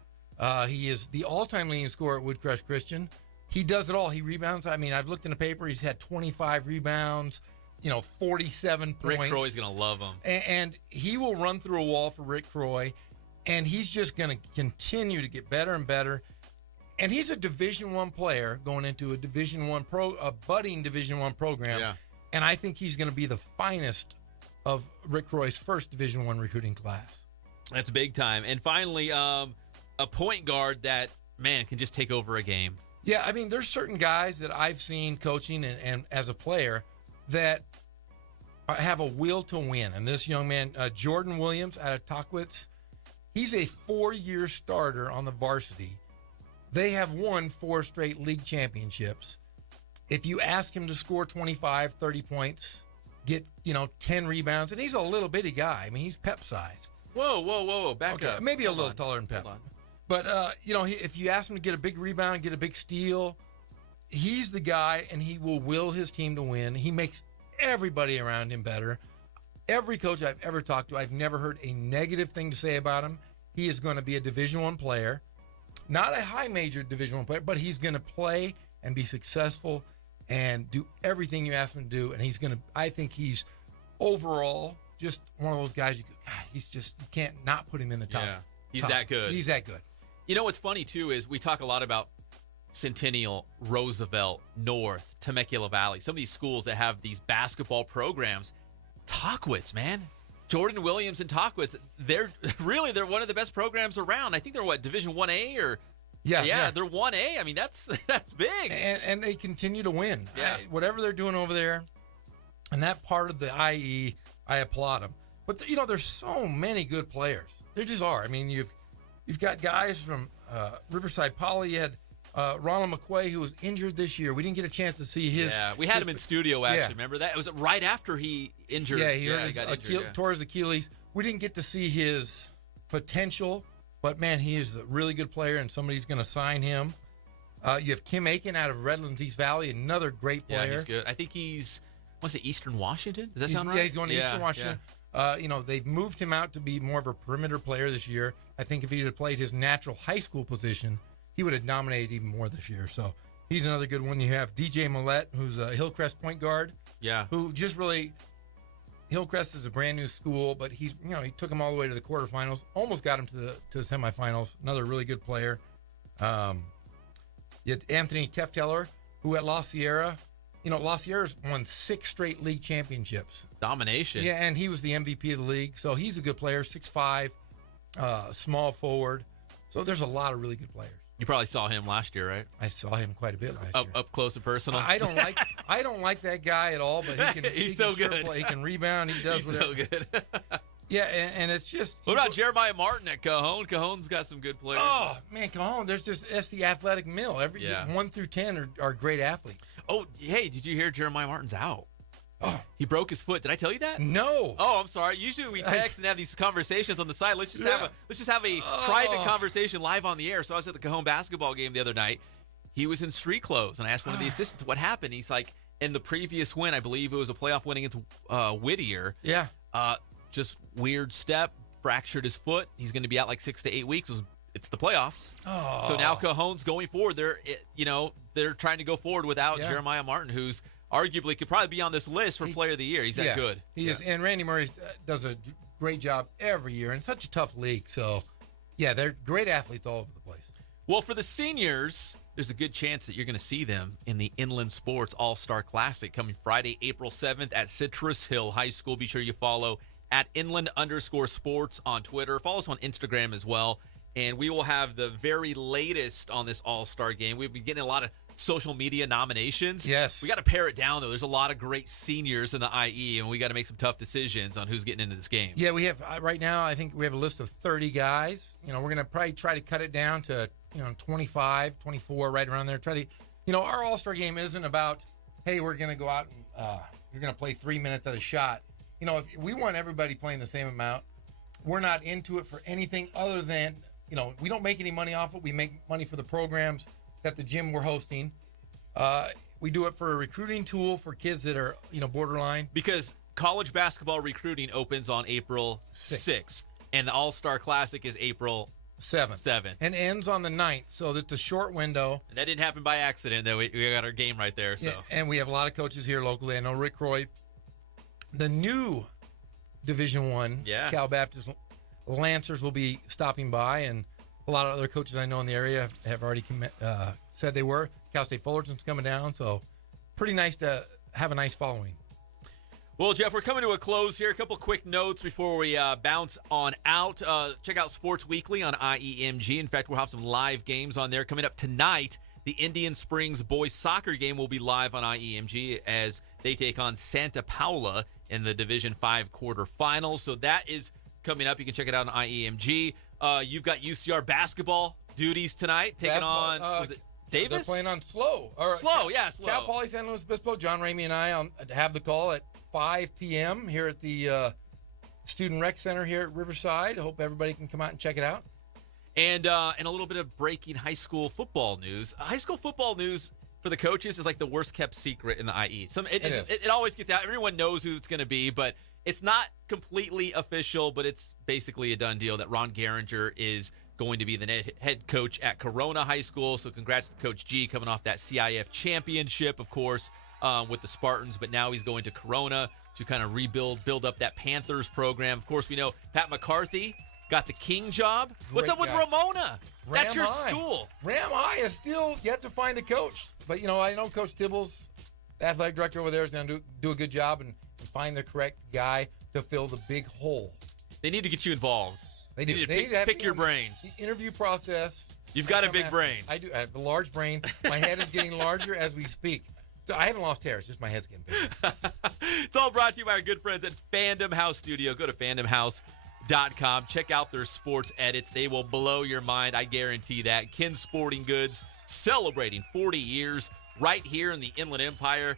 He is the all-time leading scorer at Woodcrest Christian. He does it all. He rebounds. I mean, I've looked in the paper. He's had 25 rebounds, 47 points. Rick Croy's going to love him. And he will run through a wall for Rick Croy, and he's just going to continue to get better and better. And he's a Division I player going into a budding Division I program. Yeah. And I think he's going to be the finest of Rick Croy's first Division I recruiting class. That's big time. And finally, a point guard that, man, can just take over a game. Yeah, I mean, there's certain guys that I've seen coaching and as a player that have a will to win. And this young man, Jordan Williams out of Tockwitz, he's a 4-year starter on the varsity. They have won 4 straight league championships. If you ask him to score 25, 30 points, get, 10 rebounds, and he's a little bitty guy. I mean, he's Pep size. Whoa. Back up. Maybe a little taller than Pep. But, if you ask him to get a big rebound, get a big steal, he's the guy, and he will his team to win. He makes everybody around him better. Every coach I've ever talked to, I've never heard a negative thing to say about him. He is going to be a Division I player. Not a high major Division I player, but he's going to play and be successful and do everything you ask him to do. And I think he's overall just one of those guys you can't not put him in the top. Yeah, he's that good. He's that good. What's funny, too, is we talk a lot about Centennial, Roosevelt, North, Temecula Valley, some of these schools that have these basketball programs. Tockwitz, man. Jordan Williams and Tockwitz, they're one of the best programs around. I think they're Division 1A or yeah, they're 1A. I mean, that's big. And they continue to win. Yeah. Whatever they're doing over there, and that part of the IE, I applaud them. But there's so many good players. There just are. I mean, you've got guys from Riverside Poly. You had Ronald McQuay, who was injured this year. We didn't get a chance to see his. Yeah, we had him in studio, actually. Remember that? It was right after he injured. Yeah, he tore his Achilles. We didn't get to see his potential, but, man, he is a really good player, and somebody's going to sign him. You have Kim Aiken out of Redlands East Valley, another great player. Yeah, he's good. I think he's, Eastern Washington? Does that sound right? Yeah, he's going to Eastern Washington. Yeah. They've moved him out to be more of a perimeter player this year. I think if he had played his natural high school position, he would have dominated even more this year. So he's another good one. You have DJ Mallette, who's a Hillcrest point guard. Yeah. Who just really, Hillcrest is a brand new school, but he took him all the way to the quarterfinals, almost got him to the semifinals. Another really good player. You had Anthony Tefteller, who at La Sierra, La Sierra's won 6 straight league championships. Domination. Yeah, and he was the MVP of the league. So he's a good player, 6'5", small forward. So there's a lot of really good players. You probably saw him last year, right? I saw him quite a bit last year. Up close and personal. I don't like that guy at all, but he's so good. Sure play. He can rebound. He does. He's so good. Yeah, and it's just. What about Jeremiah Martin at Cajon? Cajon's got some good players. Oh man, Cajon! That's the athletic mill. 1 through 10 are great athletes. Oh, hey, did you hear Jeremiah Martin's out? Oh, he broke his foot. Did I tell you that? No. Oh, I'm sorry. Usually we text and have these conversations on the side. Let's just have a private conversation live on the air. So I was at the Cajon basketball game the other night. He was in street clothes, and I asked one of the assistants what happened. He's like, And the previous win, I believe it was a playoff win against Whittier. Yeah. Just weird step, fractured his foot. He's going to be out like 6 to 8 weeks. It's the playoffs. Oh. So now Cajon's going forward. They're trying to go forward without Jeremiah Martin, who's arguably could probably be on this list for Player of the Year. He's that good. He is. And Randy Murray does a great job every year in such a tough league. So, yeah, they're great athletes all over the place. Well, for the seniors, there's a good chance that you're going to see them in the Inland Sports All-Star Classic coming Friday, April 7th at Citrus Hill High School. Be sure you follow at @Inland_sports on Twitter. Follow us on Instagram as well. And we will have the very latest on this All-Star game. We've been getting a lot of social media nominations. Yes. We got to pare it down, though. There's a lot of great seniors in the IE, and we got to make some tough decisions on who's getting into this game. Yeah, we have right now, I think we have a list of 30 guys. We're going to probably try to cut it down to, 25, 24, right around there. Our All-Star game isn't about, hey, we're going to go out and you're going to play 3 minutes at a shot. If we want everybody playing the same amount, we're not into it for anything other than, we don't make any money off it. We make money for the programs that the gym we're hosting. We do it for a recruiting tool for kids that are, borderline. Because college basketball recruiting opens on April 6th, and the All-Star Classic is April 7th. And ends on the 9th, so that's a short window. And that didn't happen by accident, though. We got our game right there. So. Yeah, and we have a lot of coaches here locally. I know Rick Croy, the new Division I, Cal Baptist Lancers will be stopping by, and a lot of other coaches I know in the area have already said they were. Cal State Fullerton's coming down, so pretty nice to have a nice following. Well, Jeff, we're coming to a close here. A couple quick notes before we bounce on out. Check out Sports Weekly on IEMG. In fact, we'll have some live games on there. Coming up tonight, the Indian Springs boys soccer game will be live on IEMG as they take on Santa Paula in the Division V quarterfinals. So that is coming up. You can check it out on IEMG. You've got UCR basketball duties tonight, taking on, was it Davis? They're playing on Slow. Slow. Cal Poly San Luis Obispo. John Ramey and I have the call at 5 p.m. here at the Student Rec Center here at Riverside. I hope everybody can come out and check it out. And a little bit of breaking high school football news. High school football news for the coaches is like the worst kept secret in the IE. It always gets out. Everyone knows who it's going to be, but it's not completely official, but it's basically a done deal that Ron Gehringer is going to be the head coach at Corona High School. So congrats to Coach G coming off that CIF championship, of course, with the Spartans. But now he's going to Corona to kind of build up that Panthers program. Of course, we know Pat McCarthy got the King job. What's up with Ramona? That's your school. Ram High is still yet to find a coach. But, I know Coach Tibbles, the athletic director over there, is going to do a good job and find the correct guy to fill the big hole. They need to get you involved. They do. Need to pick your brain. The interview process. You've got a big brain. I do. I have a large brain. My head is getting larger as we speak. So I haven't lost hair. It's just my head's getting bigger. It's all brought to you by our good friends at Fandom House Studio. Go to fandomhouse.com. Check out their sports edits. They will blow your mind. I guarantee that. Ken Sporting Goods celebrating 40 years right here in the Inland Empire.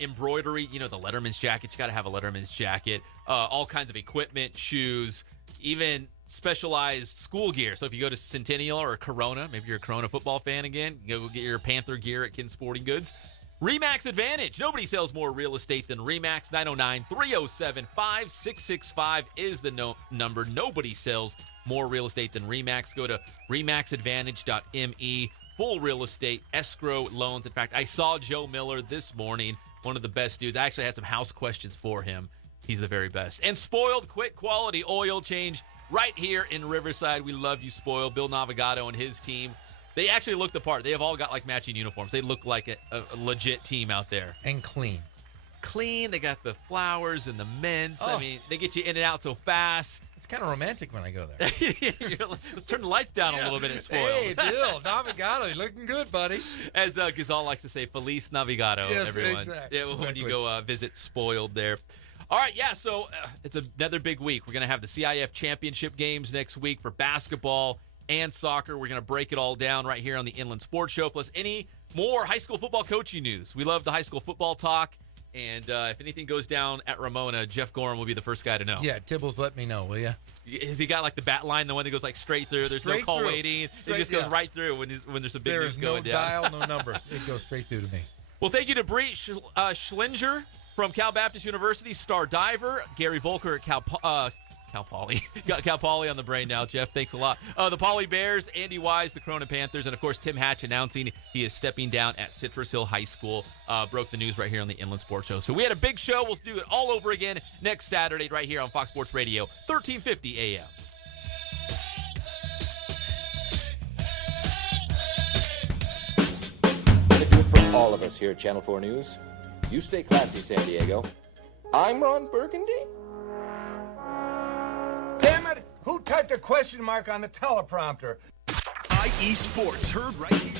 Embroidery, the Letterman's jacket. You got to have a Letterman's jacket. All kinds of equipment, shoes, even specialized school gear. So if you go to Centennial or Corona, maybe you're a Corona football fan again, go get your Panther gear at Ken Sporting Goods. RE/MAX Advantage. Nobody sells more real estate than RE/MAX. 909-307-5665 is the number. Nobody sells more real estate than RE/MAX. Go to remaxadvantage.me. Full real estate, escrow loans. In fact, I saw Joe Miller this morning, one of the best dudes. I actually had some house questions for him. He's the very best. And Spoiled, quick quality oil change right here in Riverside. We love you, Spoiled. Bill Navigato and his team. They actually look the part. They have all got like matching uniforms. They look like a legit team out there. And clean. They got the flowers and the mints. I mean, they get you in and out so fast. It's kind of romantic when I go there. Let's turn the lights down a little bit at Spoiled. Hey, Bill, Navigato, you're looking good, buddy. As Gazal likes to say, Feliz Navigato, yes, everyone. Exactly. Yeah, when you go visit Spoiled there. All right, so it's another big week. We're going to have the CIF championship games next week for basketball and soccer. We're going to break it all down right here on the Inland Sports Show, plus any more high school football coaching news. We love the high school football talk, and if anything goes down at Ramona, Jeff Gorham will be the first guy to know. Yeah, Tibbles, let me know, will you? Has he got like the bat line, the one that goes like straight through? There's no call waiting. It just goes right through when there's some big news going down. There is no dial, no numbers. It goes straight through to me. Well, thank you to Bre Schlenger from Cal Baptist University, star diver. Gary Voelker at Cal Poly. Got Cal Poly on the brain now, Jeff. Thanks a lot. The Poly Bears, Andy Wise, the Corona Panthers, and, of course, Tim Hatch announcing he is stepping down at Citrus Hill High School. Broke the news right here on the Inland Sports Show. So we had a big show. We'll do it all over again next Saturday right here on Fox Sports Radio, 1350 a.m. From all of us here at Channel 4 News, you stay classy, San Diego. I'm Ron Burgundy. Damn it! Who typed a question mark on the teleprompter? IE Sports, heard right here.